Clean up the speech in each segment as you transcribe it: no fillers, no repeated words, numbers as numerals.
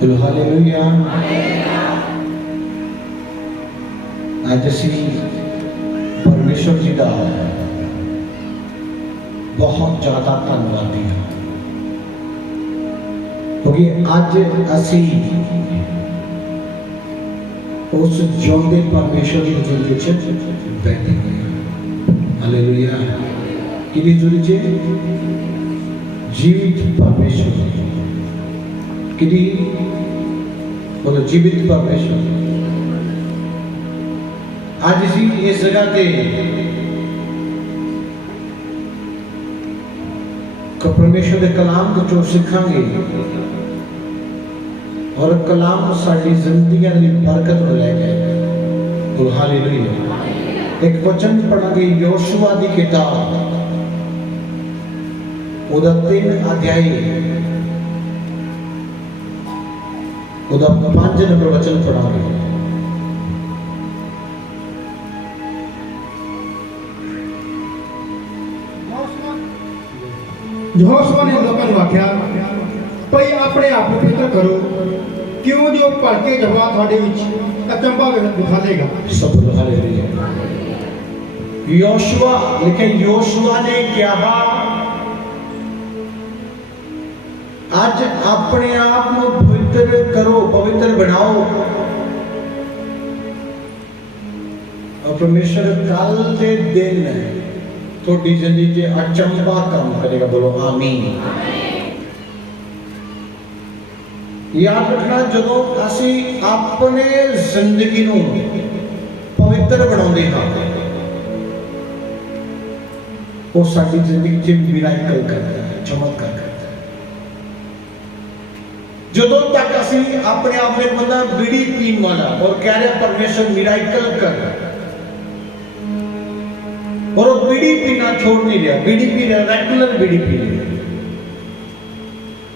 Hallelujah. आज असी परमेश्वर जी का बहुत ज्यादा धन्यवादी हाँ, क्योंकि अज असी उस जिउंदे परमेश्वर की हज़ूरी च बैठे हैं। हालेलुया। किहदी हज़ूरी च? जीवित परमेश्वर किहदी? बोलो जीवित परमेश्वर। आज असी इस जगह पे परमेश्वर के कलाम को सीखांगे और कलाम साड़ी जिंदगी की बरकत में लेके बोलो हालेलुया। एक वचन पढ़ांगे योशुआ की किताब उदा 3 अध्याय उदा 5 नंबर वचन पढ़ांगे। यहोशुआ ने लोगों को आख्या भई अपने आप को पवित्र करो, क्यों जो भड़के जवाब थोड़े विच अचंभा दिखा देगा। सब बोलो हालेलुया। योशुआ लिखे, योशुआ ने कहा आज अपने आप को पवित्र करो, पवित्र बनाओ। और परमेश्वर कल के दिन थोड़ी जिंदगी के अचंभा काम करेगा। बोलो आमीन। याद रखना जो असी अपने जिंदगी नूं पवित्र बनाते हैं वो साडी जिंदगी च मिराकल करता है, चमत्कार करता है। जो तक असी अपने आप में बंदा बीड़ी पीन वाला और कह रहे परमेश्वर मिराकल कर, और वो बीड़ी पीना छोड़ नहीं रहा, बीड़ी पी रहा, रेगुलर बीड़ी पी रहा,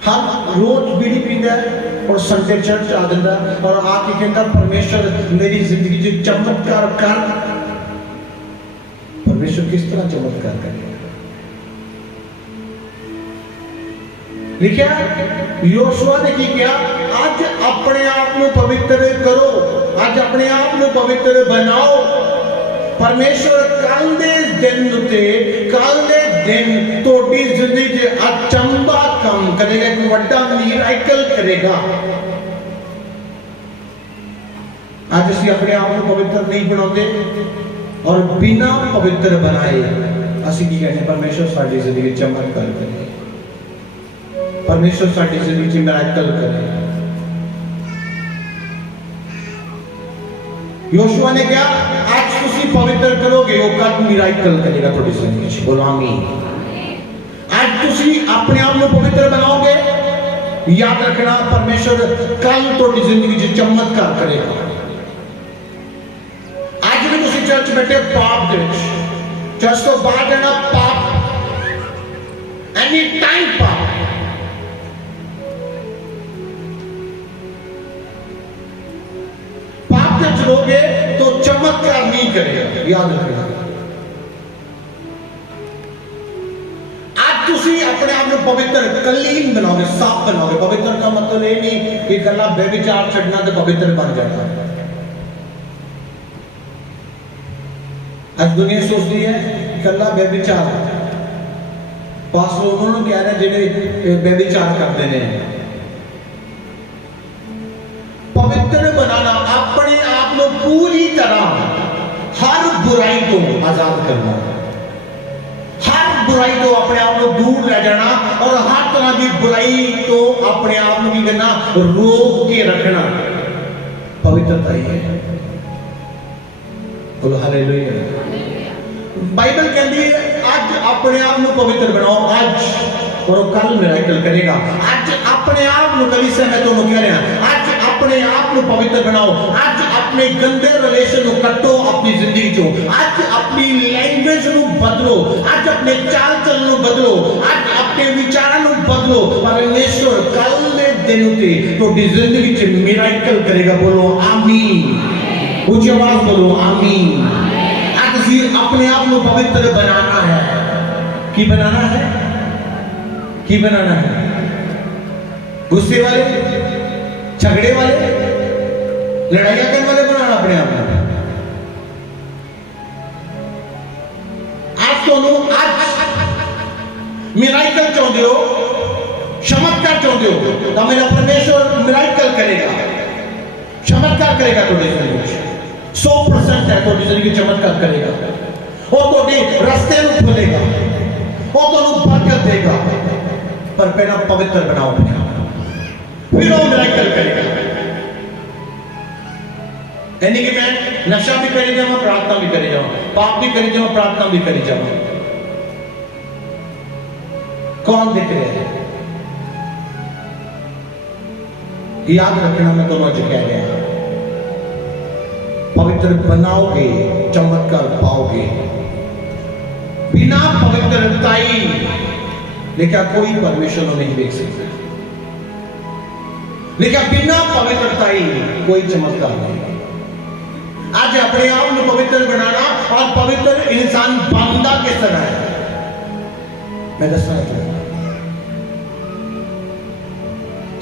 हर रोज बीड़ी पीता है और संडे चर्च आ जाता है और आके कहता परमेश्वर मेरी जिंदगी में चमत्कार कर। परमेश्वर किस तरह चमत्कार करेगा? लिखा योशुआ ने की किया, आज अपने आप को पवित्र करो, आज अपने आप को पवित्र बनाओ। परमेश्वर कल दे दिन उते कल दे दिन तोड़ी जिंदगी च अचंभा काम करेगा, एक बड़ा मिराकल करेगा। आज असी अपने आप को पवित्र नहीं बनाते और बिना पवित्र बनाए असी की कहते परमेश्वर साडी जिंदगी चमत्कार करे, परमेश्वर साडी जिंदगी च मिराकल करे। योशुआ ने क्या आज तुसी पवित्र करोगे वो कल मिराकल करेगा थोड़ी जिंदगी में। बोलो आमीन। आज तुसी अपने आप को पवित्र बनाओगे, याद रखना परमेश्वर कल थोड़ी जिंदगी में चमत्कार करेगा। आज भी तुसी चर्च बैठे पाप दे विच, चर्च तो बाहर रहना पाप, एनी टाइम पाप। चलोगे तो चमत्कार नहीं करेगा, याद रखना। आज तुसी अपने आप को पवित्र कलीन बनाओगे, साफ बनाओगे। पवित्र का मतलब ये नहीं कि गला बेविचार छड़ना तो पवित्र बन जाता। आज दुनिया सोचती है गला बेविचार, पास उन्होंने कह रहे जेडे बेविचार करते हैं। पवित्र बनाना अपने आप को पूरी तरह हर बुराई को आजाद करना, हर बुराई को अपने आप को दूर ले जाना और हर तरह की बुराई को अपने आप को की करना, रोक के रखना। पवित्रता ही है। बोलो हालेलुया। बाइबल कहती है आज अपने आप को पवित्र बनाओ, आज और कल मिराकल करेगा। आज अपने आप को कलीसिया में तो कह रहे हैं आज अपने आप को पवित्र बनाओ। आज अपने गंदे रिलेशन को कटो अपनी जिंदगी चो, आज अपनी लैंग्वेज को बदलो, आज अपने चाल चलन को बदलो, आज अपने विचारों को बदलो। परमेश्वर कल के दिन उते तो जिंदगी च मिराकल करेगा। बोलो आमीन। ऊंची आवाज बोलो आमीन। आज अपने आप को पवित्र बनाना है। की बनाना है? की बनाना है? गुस्से वाले झगड़े वाले, लड़ाइयां करने वाले बनाना अपने आप में। आज मिराइकल चाहते हो, चमत्कार चाहते हो, तो मेरा परमेश्वर मिराइकल करेगा, चमत्कार करेगा। तो 100% है तो जिंदगी चमत्कार करेगा। वो तो रास्ते खोलेगा, वो तो बरकत देगा। पर पहला पवित्र बनाओ अपने आप, फिर वो मिराइकल करेगा। यानी कि मैं नशा भी करी जाऊँ, प्रार्थना भी करी जाऊँ, पाप भी करी जाऊँ, प्रार्थना भी करी जाऊँ। कौन दिख रहे हैं? याद रखना, मैं दोनों जो कह रहे हैं, पवित्र बनाओगे चमत्कार पाओगे। बिना पवित्रताई लेकिन कोई परमेश्वर को नहीं देख सकता। लेकिन बिना पवित्रताई कोई चमत्कार नहीं। आज अपने आप को पवित्र बनाना और पवित्र इंसान बनता किस तरह है, मैं दसना चाहूंगा।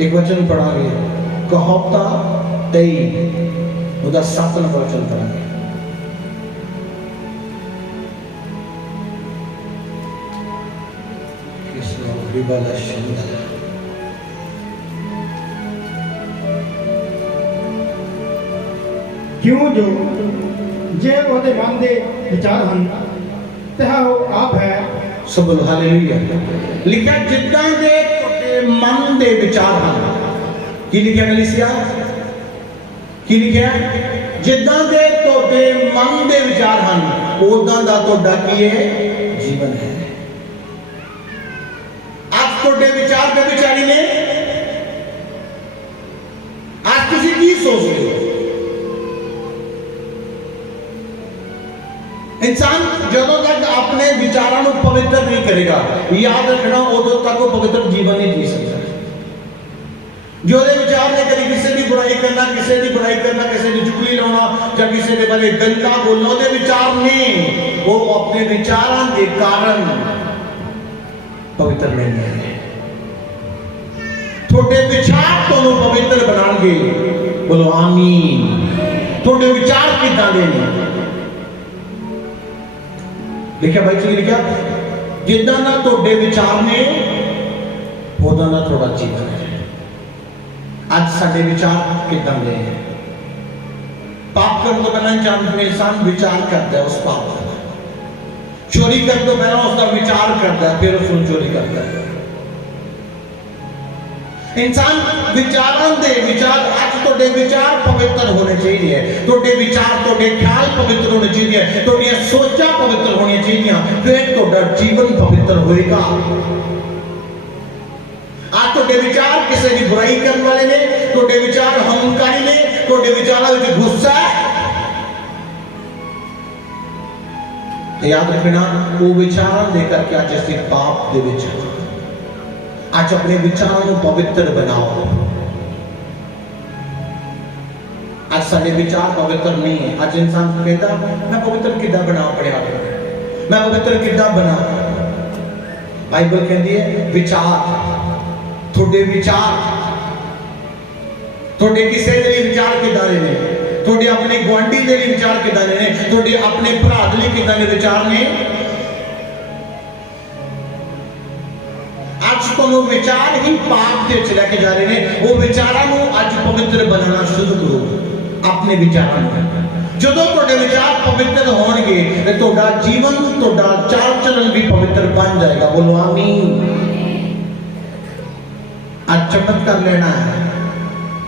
एक वचन पढ़ांगे, कहोता 23 उधर 7 नंबर वचन पढ़ांगे। क्यों जो जे ਉਹਦੇ ਮਨ ਦੇ ਵਿਚਾਰ ਹਨ ਤਹ ਉਹ ਆਪ ਹੈ। सब बोलो हालेलुया। लिखा जिद्दां दे तुहाडे मन दे विचार ਹਨ। की लिखा कलीसिया? की लिखा? जिद्दां दे तुहाडे मन दे विचार ਹਨ उदां दा तुहाडा की है जीवन है। आज तुहाडे विचार के विचारी ने आज तुसी की सोच रहे हो? इंसान जदों तक अपने विचारों को पवित्र नहीं करेगा, याद रखना, उदों तक वो पवित्र जीवन नहीं जी सकता। जो विचार ने कभी किसी की बुराई करना, किसी की बुराई करना, किसी की चुगली लाना या किसी के बारे गंदा बोलना, वो विचार ने वो अपने विचारों के कारण पवित्र नहीं है। थोड़े विचार तो पवित्र बनाएंगे, बोलो आमीन। थोड़े विचार कितना देने लिखा भाई जी, लिखा जिदा ना थोड़े विचार ने उदा ना थोड़ा जीवन है। आज साडे विचार कितना दे हैं? पाप करने तो पहले इंसान विचार करता है उस पाप का। चोरी करने तो पहले उसका विचार करता है, फिर उसको चोरी करता है। इंसान विचारों दे विचार, आज तोड़े विचार पवित्र होने चाहिए, तोड़े विचार तोड़े ख्याल पवित्र होने चाहिए, तोड़े सोचा पवित्र होनी चाहिए, फिर तोड़ा जीवन पवित्र होएगा। आज तोड़े विचार किसी की बुराई करने वाले ने, तोड़े विचार अहंकारी ने, तोड़े विचारों में गुस्सा है, याद रखना वो विचार देकर क्या जैसे पाप दे विचार। आज अपने विचारों को पवित्र बनाओ। आज सारे विचार पवित्र नहीं है। आज इंसान कहता मैं पवित्र किदा बना अपने आप को, मैं पवित्र किदा बना। बाइबल कहती है विचार, थोड़े विचार, थोड़े किसी के लिए विचार किदा लेने, थोड़े अपने गुआंढी के लिए विचार किदा लेने, थोड़े अपने भरा के लिए किदा ने विचार ने। तो विचार ही पाप के लेके जा रहे हैं। वो विचारों को आज पवित्र बनाना शुरू करो अपने विचारों में। जो तुहाडे विचार पवित्र होंगे तो तुहाडा जीवन, तुहाडा चाल चलन भी पवित्र बन जाएगा। बोलो आमीन। आज चमत्कार लेना है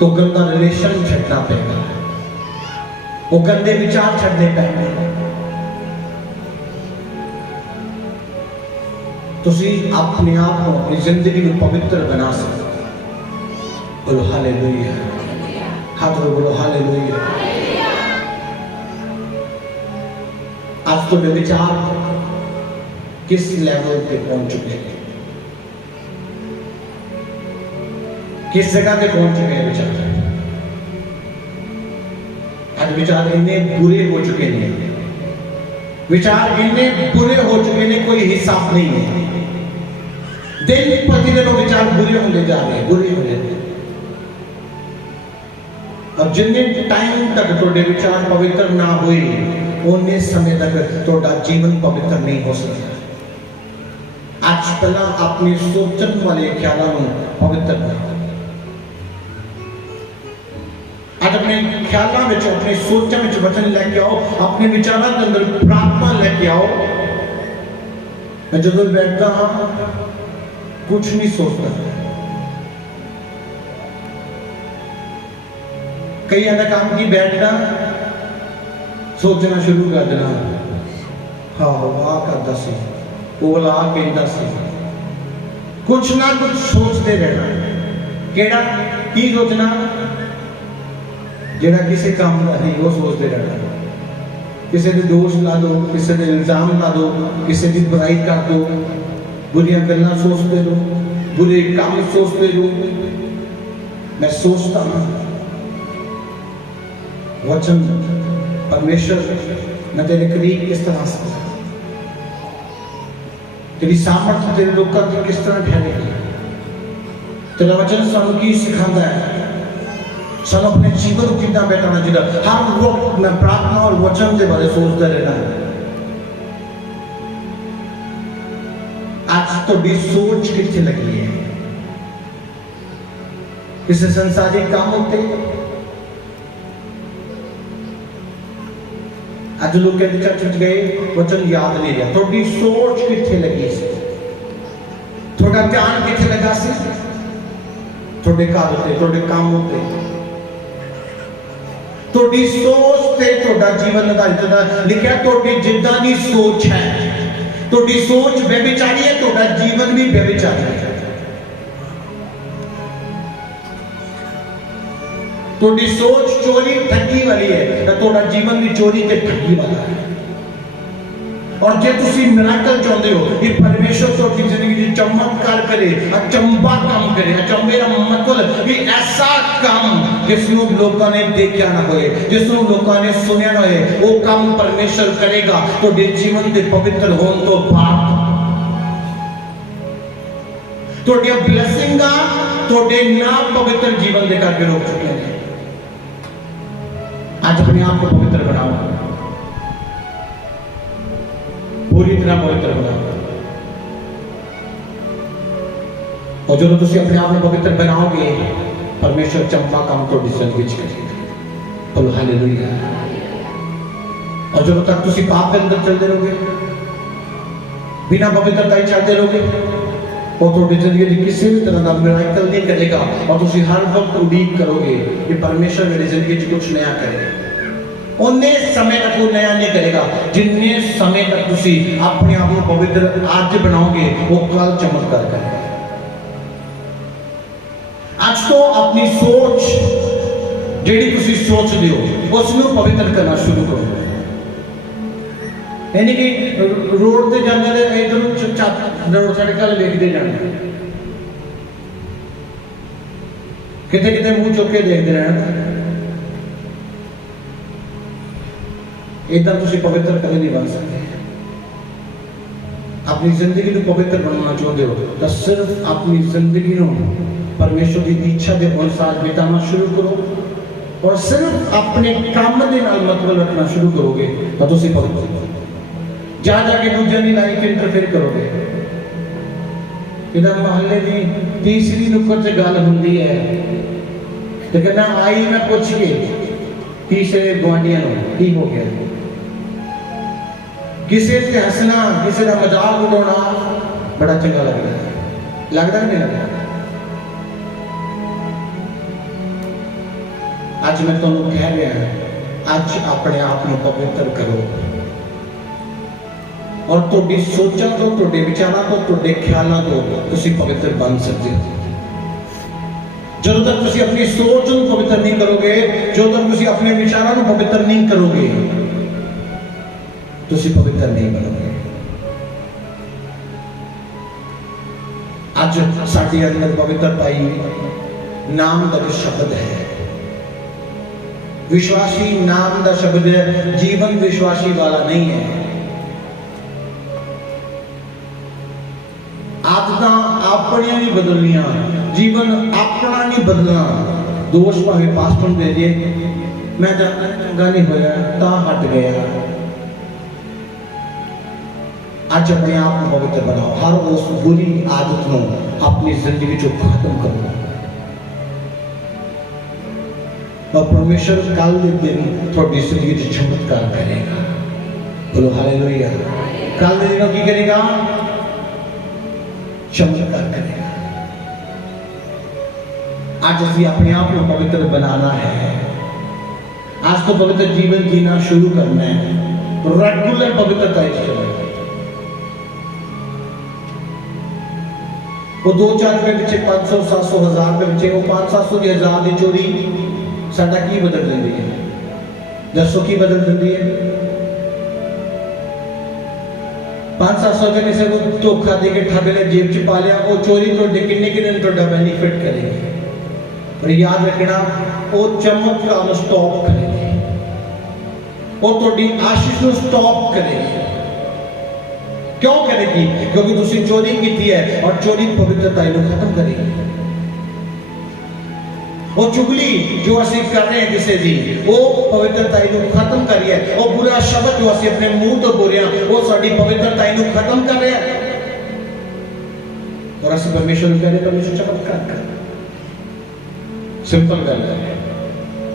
तो गंदा रिलेशन छड़ना पड़ेगा, वो गंदे विचार छड़ने पड़ेंगे। तुसी अपने आप को अपनी जिंदगी में पवित्र बना सकते। बोलो हालेलुया। हाथ में बोलो हालेलुया। आज तो विचार किस लेवल पे पहुंच चुके हैं, किस जगह पे पहुंच चुके हैं विचार? आज विचार इतने बुरे हो चुके हैं, विचार इतने बुरे हो चुके हैं, कोई हिसाब नहीं है। दिन प्रतिदिन विचार बुरे होते जा रहे हैं, बुरे हो जाते। और जिन्ने टाइम तक तुहाडे विचार पवित्र ना होए उन्ने समय तक तुहाडा जीवन पवित्र नहीं हो सकता। आज पहला अपने सोचन वाले ख्यालों को पवित्र बनाओ। आज अपने ख्यालों में अपने सोचों में वचन लेके आओ, अपने विचारों के अंदर प्रार्थना लेके आओ। मैं जब बैठता हाँ कुछ नहीं सोचता, कई ऐसा काम की बैठना सोचना शुरू कर देना, हाँ वाह करता सी वो ला कहता सी, कुछ ना कुछ सोचते रहना। केड़ा की सोचना जेड़ा किसी काम का नहीं वो सोचते रहना। किसी के दोष ला दो, किसी के इल्जाम ला दो, किसी की बुराई कर दो, बुरियां गल्लां सोचते रहो, बुरे काम सोचते रहो। मैं सोचता हूं वचन परमेश्वर मैं तेरे करीब किस तरह से, तेरी सामर्थ्य तेरे लोगों की किस तरह ठहरेगी। तेरा वचन सानू की सिखाता है, सानू अपने जीवन को कितना बैठाना चाहिए। हर वक्त मैं प्रार्थना और वचन के बारे सोचता रहना है। आज तो भी सोच कितने लगी है किसी संसारिक कामों पे। आज लोग कहते चर्च गए वचन याद नहीं रहा, थोड़ी सोच कितने लगी सी, थोड़ा ध्यान कितने लगा सी, थोड़े घर होते थोड़े काम होते, थोड़ी सोच ते थोड़ा जीवन निर्धारित होता। लिखा थोड़ी जिद्दां दी सोच है, थोड़ी सोच व्यभिचारी है, थोड़ा जीवन भी व्यभिचारी है। थोड़ी सोच चोरी ठगी वाली है, थोड़ा जीवन भी चोरी ते ठगी वाला है। और जे तुसी मिराकल चाहते हो कि परमेश्वर तुहाडी जिंदगी च चमत्कार करे, अचंबा काम करे, अचंबे का मतलब कि ऐसा काम जिसनों लोगों ने देखा ना होए, जिसनों लोगों ने सुनिया ना होए, वो काम परमेश्वर करेगा तुहाडे जीवन के पवित्र होने तो बाद। तुहाडी ब्लेसिंगा तुहाडे ना पवित्र जीवन दे करके रोक चुके हैं। आज अपने आप को पवित्र बनाओ, पूरी तरह पवित्र बनाओ। और जो तुम अपने आप को पवित्र बनाओगे परमेश्वर चंपा काम तो जिंदगी करेगा। बोलो हालेलुया। और जब तक तुम पाप के अंदर चलते रहोगे, बिना पवित्रता ही चलते रहोगे, और थोड़ी जिंदगी की किसी भी तरह का मिराकल नहीं करेगा। और तुम हर वक्त उम्मीद करोगे कि परमेश्वर मेरी जिंदगी में कुछ नया करे। उन्ने समय तक वो नया नहीं करेगा जिन्ने समय तक तुम अपने आप को पवित्र आज बनाओगे वो कल चमत्कार करेगा। आज तो अपनी सोच जेडी तुम सोचते हो उसको पवित्र करना शुरू करो। यानी कि रोड से जाने इधर रोड साइड कल देखते जाना, कितने कितने मुंह चुक के देखते रहना। इधर तुम पवित्र कभी नहीं बन सकते। अपनी जिंदगी को पवित्र बनाना चाहते हो तो सिर्फ अपनी जिंदगी को परमेश्वर की इच्छा के अनुसार बिताना शुरू करो और सिर्फ अपने काम के नाल मतलब रखना शुरू करोगे तो तुम पवित्र जा जाके दूसरे की लाइफ इंटरफेयर करोगे। इधर मोहल्ले की तीसरी नुक्कड़ से गल होंगी है लेकिन ना आई मैं पूछ के तीसरे गुआढ़िया की हो गया, किसी से हंसना किसी का मजाक उड़ाना बड़ा चंगा लगता है, लगता नहीं लगता। आज मैं तुम कह रहा आज अपने आप को पवित्र करो और तुहाडी सोचा तो तुहाडे विचारों तो तुहाडे ख्यालों तो तुसीं पवित्र बन सकते हो। जब तक तुसीं अपनी सोच को पवित्र नहीं करोगे, जो तक तुसीं अपने विचारों को पवित्र नहीं करोगे तुसीं पवित्र नहीं बनोगे। आज साडे अंदर पवित्रता ही नाम का शब्द है। विश्वासी नाम का शब्द है, जीवन विश्वासी वाला नहीं है। आदत अपनिया नहीं बदलनिया, जीवन अपना नहीं बदलना। दोष भावें पास्टर नूं दे दिए, मैं जानता चंगा नहीं होया तां हट गया। अज अपने आप को पवित्र बनाओ, हर उस बुरी आदत को अपनी जिंदगी चो खत्म करो और परमेश्वर कल के दिन थोड़ी जिंदगी च चमत्कार करेगा। बोलो हालेलुया। कल के दिन की करेगा? चमत्कार करेगा। आज असी अपने आप को पवित्र बनाना है। आज तो पवित्र जीवन जीना शुरू करना है, रेगुलर पवित्रता चलना। वो 2-4 रुपए पिछे 500, 700, 1000 रुपए पिछे वो 500-700 की 1000 की चोरी साडा की बदल देती है? दसो की बदल देती है? 500-700 रुपए किसी को धोखा दे के ठग ले जेब च पा लिया, वो चोरी तो किन्ने के दिन तो बेनिफिट करेगी। पर याद रखना, वो चमत्कार को स्टॉप करेगी, वो थोड़ी आशीष को स्टॉप करेगी। क्यों करेगी? क्योंकि तुसी चोरी की है और चोरी पवित्रता को खत्म करेगी। वो चुगली जो असी कर रहे हैं किसी दी, वो पवित्रता को खत्म करी है। वो बुरा शब्द जो असी अपने मुंह तो बोल रहे हैं, वो साडी पवित्रता को खत्म कर रहे हैं। और असी परमेश्वर कह रहे, परमेश्वर चमत्कार कर। सिंपल गल है,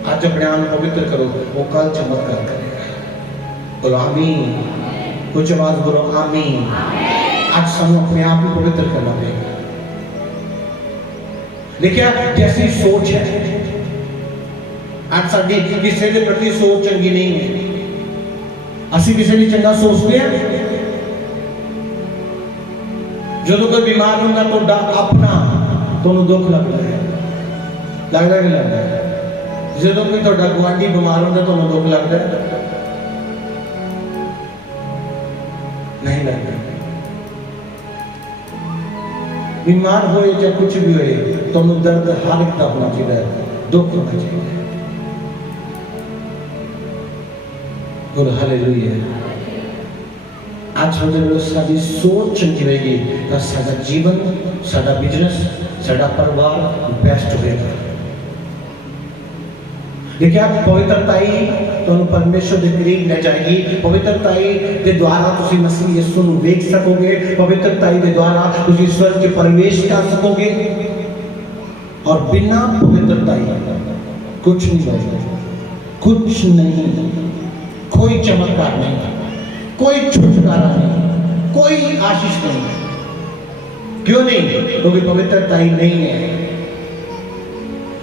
आज अपने आप को पवित्र करो, वो कल चमत्कार करेगा। बोलो आमीन। कुछ आवाज बोलो आमीन। आज सानू अपने आप को पवित्र करना पड़ेगा। देखिए जैसी सोच है, आज साडी किसी के प्रति सोच चंगी नहीं है। असी किसी ने चंगा सोचते हैं। जो कोई बीमार होगा तो अपना तुहानू दुख लगता है, लगता कि लगता है। जो कोई तो गुआढ़ी बीमार होगा तो दुख लगता है? नहीं लगता। बीमार हो या कुछ भी हो, तो दर्द हर एक का होना चाहिए, दुख होना चाहिए। बोलो हालेलुया। आज जो साडी सोच चंगी रहेगी तो साडा जीवन, साडा बिजनेस, साडा परिवार बेस्ट होगा। देखिए आप पवित्रता ही तो परमेश्वर के करीब ले जाएगी। पवित्रता के द्वारा तुसी मसीह यीशु को देख सकोगे। पवित्रता के द्वारा तुसी स्वर्ग में प्रवेश कर सकोगे। और बिना पवित्रता कुछ नहीं होगा, कुछ नहीं, कोई चमत्कार नहीं, कोई छुटकारा नहीं, कोई आशीष नहीं। क्यों नहीं? क्योंकि पवित्रता ही नहीं है।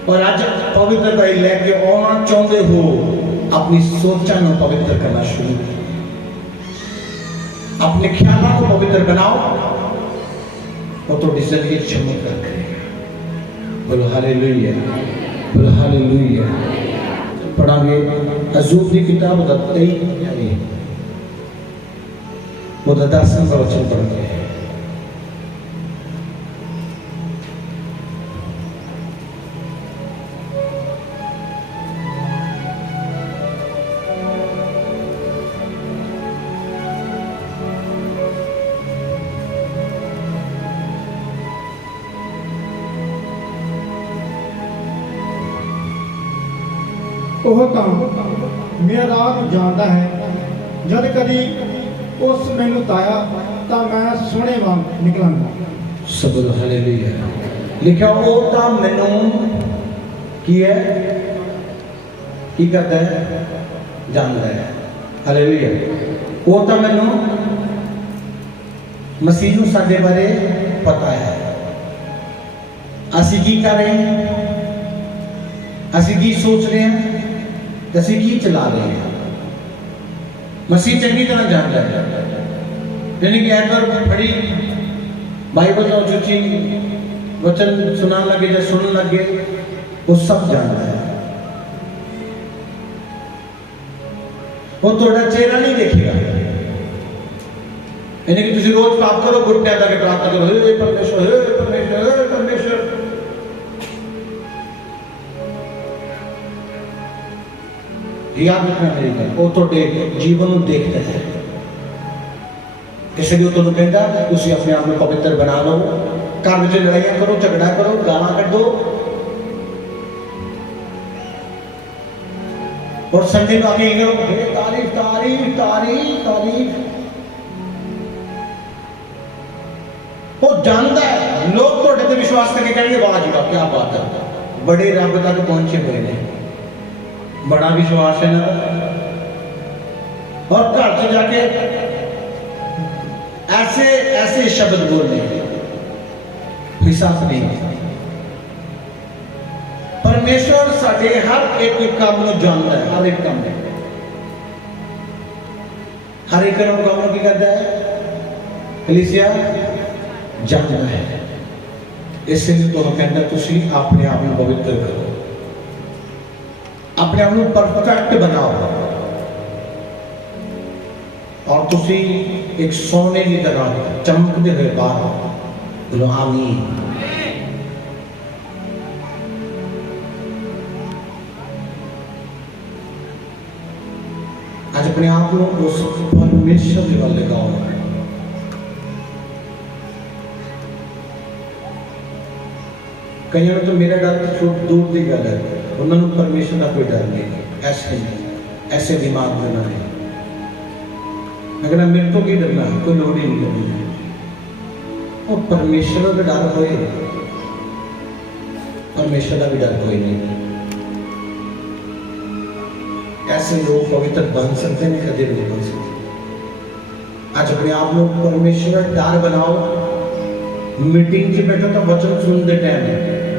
और आज पवित्रता लेके आना चाहते हो, अपनी सोचा को पवित्र करना शुरू करो, अपने ख्यालों को पवित्र बनाओ, और तो जिंदगी चमत्कार करेगा। बोलो हालेलुया, बोलो हालेलुया। पढ़ांगे अय्यूब की किताब दा 23 वो 10 नंबर वचन पढ़ते हैं। ਉਹ ਤਾਂ ਮੇਰਾ ਰਾਹ ਜਾਣਦਾ ਹੈ। ਜਦ ਕਦੀ ਉਸ ਮੈਨੂੰ ਤਾਇਆ ਤਾਂ ਮੈਂ ਸੋਹਣੇ ਵਾਂਗ ਨਿਕਲਾਂਗਾ। सब हालेलुया। लिखा वो तो मैनू की है, की करता है, जानता है। हालेलुया। वो तो मैनू मसीह नूं साडे बारे पता है। असी की कर रहे हैं, असी की सोच रहे हैं, असी की चला रहे हैं, मसीह चंगी तरह जानता है। यानी कि अगर बड़ी बाइबल और जो चीज वचन सुना लगे या सुनने लगे, वो सब जानता है। वो थोड़ा चेहरा नहीं देखेगा। यानी कि तुम रोज पाप करो, घुटने लगे प्रार्थना करो, हे परमेश्वर, हे परमेश्वर, हे परमेश्वर। याद रखना मेरी गल, वो थोड़े जीवन को देखता है। इसलिए तो कहता तुम अपने आप में पवित्र बना लो। घर में लड़ाइयां करो, झगड़ा करो, गाला कड्डो, और संडे को आके तारीफ तारीफ तारीफ तारीफ। वो जानता है लोग थोड़े ते विश्वास करके कहेंगे वाह जी वाह क्या बात है, बड़े रब तक पहुंचे हुए ने, बड़ा विश्वास है ना। और घर से जाके ऐसे ऐसे शब्द बोलने हिसाब नहीं। परमेश्वर साडे हर एक काम को जानता है, हर एक काम में, हर एक काम को की करता है कलीसिया जानता है। इसलिए तो कहता तुसी अपने आप को पवित्र करो, अपने आप को परफेक्ट बनाओ और तुसी एक सोने की तरह चमकते हुए बाहर आओ। बोलो आमीन। आज अपने आप को उस परमेश्वर की गल लगाओ। कई तो मेरा डर दूर की गल है, उन्होंने परमेश्वर का कोई डर नहीं, ऐसे नहीं, ऐसे दिमाग में ना है। अगर मेरे तो की डरना, कोई लोड़ ही नहीं करनी। और परमेश्वर का डर होए, परमेश्वर का भी डर कोई नहीं। ऐसे लोग पवित्र बन सकते हैं, कभी नहीं बन सकते। आज अपने आप लोग परमेश्वर का डर बनाओ। मीटिंग से बैठो तो वचन सुनते टाइम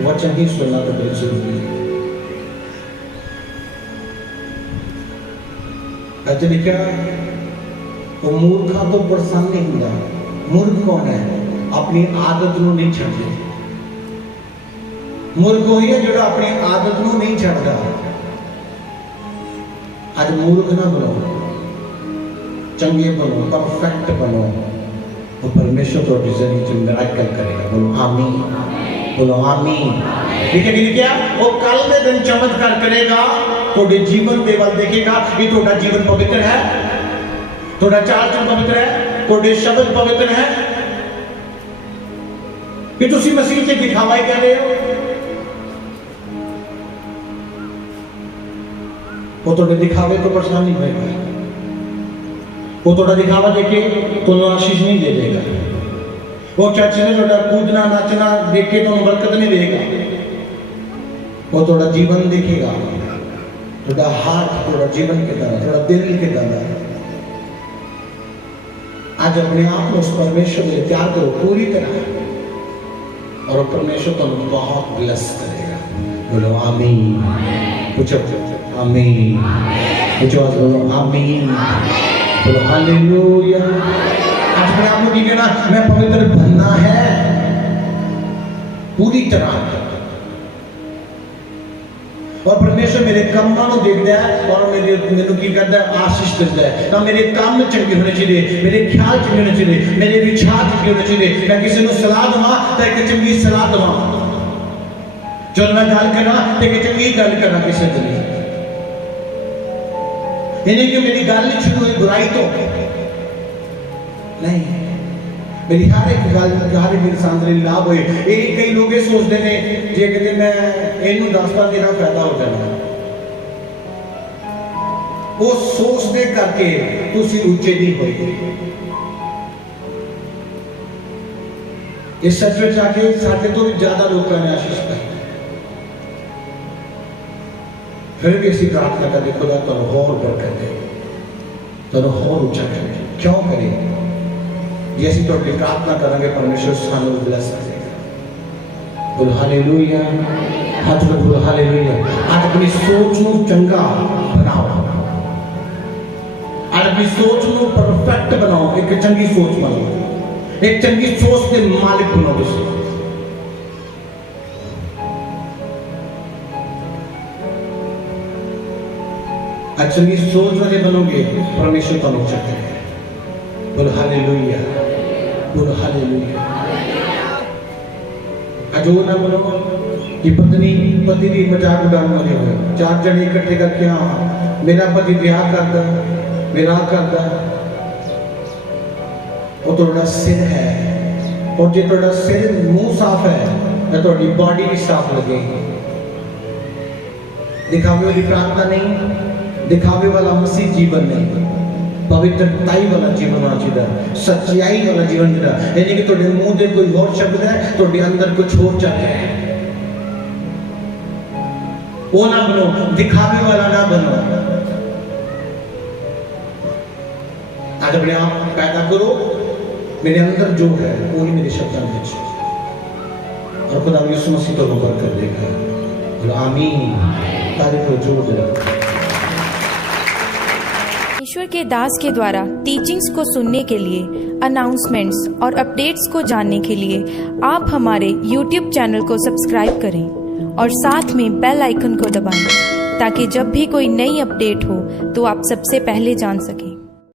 वचन ही सुनना तो बिल्कुल जरूरी है। ऐसे लिखा वो मूर्खा तो प्रसन्न नहीं होता। मूर्ख कौन है? अपनी आदत को नहीं छड़ते। मूर्ख वही है जो अपनी आदत को नहीं छड़ता। आज मूर्ख ना बनो, चंगे बनो, परफेक्ट बनो, वो परमेश्वर तो डिजाइन मिराकल करेगा। बोलो आमीन, बोलो आमीन। ठीक है कि क्या वो कल के दिन चमत्कार करेगा, थोड़े जीवन के वल देखेगा कि थोड़ा जीवन पवित्र है, थोड़ा चाल चलन पवित्र है, थोड़े शब्द पवित्र है, कि तुसी मसीह से दिखावा ही कर रहे हो। वो थोड़े दिखावे तो परेशानी होगा, वो थोड़ा दिखावा देखे तो आशीष नहीं दे देगा। वो चर्च में थोड़ा कूदना नाचना देखे तो बरकत नहीं देगा। वो थोड़ा जीवन देखेगा, थोड़ा हार्ट, थोड़ा जीवन के तरह, थोड़ा दिल के तरह। आज अपने आप को उस परमेश्वर में त्याग करो पूरी तरह, और परमेश्वर तो बहुत ब्लेस करेगा। बोलो आमीन। पूछो आमीन, पूछो बोलो आमीन, बोलो हालेलुया। आज अपने आप को ठीक है ना, मैं पवित्र बनना है पूरी तरह, और परमेश्वर मेरे कामों को देखता है और मेरे की कहता है आशीष देता है। ना मेरे काम चंगे होने चाहिए, मेरे ख्याल चंगे होने चाहिए, मेरे विचार चंगे होने चाहिए। मैं किसी को सलाह दूंगा तो एक चंगी सलाह दूंगा, जो मैं गल करा तो एक चंगी गल करा किसी के लिए। यानी कि मेरी गल नहीं शुरू हुई बुराई तो नहीं, मेरी हर एक गल हर एक इंसान के लिए लाभ हुए। कई लोग ये सोचते हैं जे कहते मैं इनू 10 दिन फायदा हो जाना, वो सोचने करके तुसी ऊंचे नहीं होए। इस सच में जाके साढ़े तो भी ज्यादा लोगों ने आशीष पाई, फिर भी ऐसी प्रार्थना करते खुदा तो और बरकत दे, तो और ऊंचा करे। क्यों करे? जैसी तो प्रार्थना करेंगे परमेश्वर सानू ब्लेस करेगा। बोलो हालेलुया, हाथ में बोलो हालेलुया। आज अपनी सोच को चंगा बनाओ, आज अपनी सोच को परफेक्ट बनाओ, एक चंगी सोच बनाओ, एक चंगी सोच के मालिक बनो। तुम चंगी सोच वाले बनोगे, परमेश्वर का ऊंचा करेगा। बोलो हालेलुया, बोलो हालेलुया। अजो ना बोलो कि पत्नी पति की मजाक उड़ाने वाले हो, 4 जने इकट्ठे करके हाँ मेरा पति ब्याह करता, मेरा करता, वो थोड़ा सिर है, और जो थोड़ा सिर मुंह साफ है तो थोड़ी बॉडी भी साफ लगेगी। दिखावे वाली प्रार्थना नहीं, दिखावे वाला मसीह जीवन नहीं, पवित्रताई वाला जीवन होना चाहिए, सच्चाई वाला जीवन चाहिए। यानी कि तुहाडे मुंह दे कोई और शब्द है, तुहाडे अंदर कुछ और चल रहा है। वो ना बनो, दिखावे वाला ना बनो। आज अपने आप पैदा करो, मेरे अंदर जो है वही मेरे शब्दां विच, और खुदा यीशु मसीह तो बरकत देगा। आमीन। तारीफ हो जोर दे। ईश्वर के दास के द्वारा टीचिंग्स को सुनने के लिए, अनाउंसमेंट्स और अपडेट्स को जानने के लिए आप हमारे YouTube चैनल को सब्सक्राइब करें और साथ में बेल आइकन को दबाएं, ताकि जब भी कोई नई अपडेट हो तो आप सबसे पहले जान सकें।